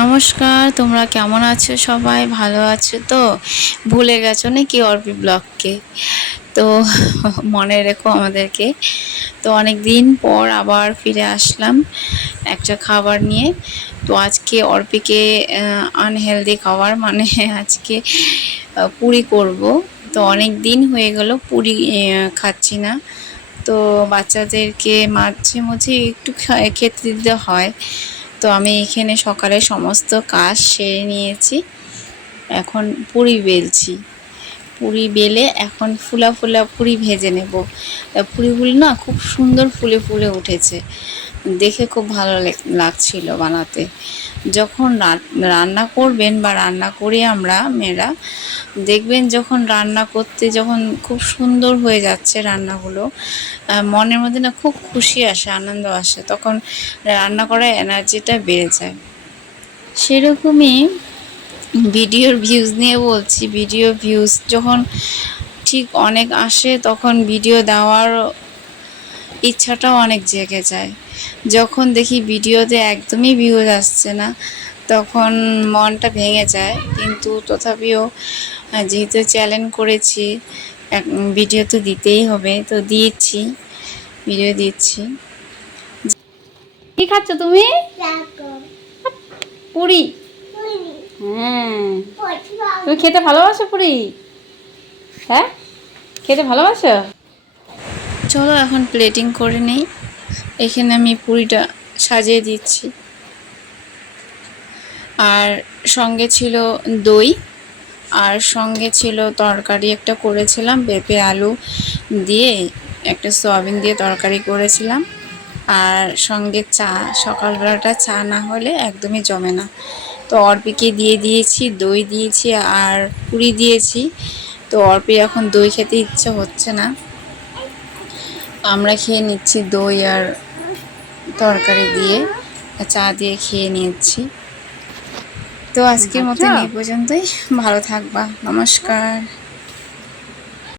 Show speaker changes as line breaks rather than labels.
নমস্কার, তোমরা কেমন আছো? সবাই ভালো আছো তো? ভুলে গেছো নাকি অর্পি ব্লগকে? তো মনে রেখো আমাদেরকে। তো অনেক দিন পর আবার ফিরে আসলাম একটা খাবার নিয়ে। তো আজকে অর্পিকে আনহেলদি খাবার মানে আজকে পুরি করব। তো অনেক দিন হয়ে গেল পুরি খাচ্ছি না। তো বাচ্চাদেরকে মাঝে মাঝে একটু খেতে দিতে হয়। তো আমি এখানে সকালে সমস্ত কাজ সেরে নিয়েছি। এখন পুরি বেলছি। পুরি বেলে এখন ফুলা ফুলা পুরি ভেজে নেব। পুরিগুলো না খুব সুন্দর ফুলে ফুলে উঠেছে। দেখে খুব ভালো লেগ- লাগছিল বানাতে। যখন রান্না করবেন বা রান্না করি আমরা মেয়েরা, দেখবেন যখন রান্না করতে যখন খুব সুন্দর হয়ে যাচ্ছে রান্নাগুলো মনের মধ্যে না খুব খুশি আসে, আনন্দ আসে। তখন রান্না করার এনার্জিটা বেড়ে যায়। সেরকমই ভিডিওর ভিউজ নিয়ে বলছি। ভিডিও ভিউজ যখন ঠিক অনেক আসে, তখন ভিডিও দেওয়ার ইচ্ছাটাও অনেক জেগে যায়। যখন দেখি ভিডিওতে একদমই ভিউজ আসছে না তখন মনটা ভেঙে যায়। কিন্তু তথাপিও যেহেতু চ্যালেঞ্জ করেছি ভিডিও তো দিতেই হবে তো দিয়েছি ভিডিও দিচ্ছি। কি খাচ্ছ তুমি? পুরি। হ্যাঁ। তুমি খেতে ভালোবাসো পুরি? হ্যাঁ? খেতে ভালোবাসো? চলো এখন প্লেটিং করে নেই। এখানে আমি পুরিটা সাজিয়ে দিচ্ছি। আর সঙ্গে ছিল দই, আর সঙ্গে ছিল তরকারি একটা করেছিলাম, পেঁপে, আলু দিয়ে একটা সয়াবিন দিয়ে তরকারি করেছিলাম। আর সঙ্গে চা, সকালবেলাটা চা না হলে একদমই জমে না। তো অর্পিকে দিয়ে দিয়েছি, দই দিয়েছি আর পুরি দিয়েছি। তো অর্পি এখন দই খেতে ইচ্ছে হচ্ছে না। আমরা খেয়ে নিচ্ছি দই আর তরকারি দিয়ে আর চা দিয়ে খেয়ে নিয়েছি। তো আজকের মতো এই পর্যন্তই। ভালো থাকবা। নমস্কার।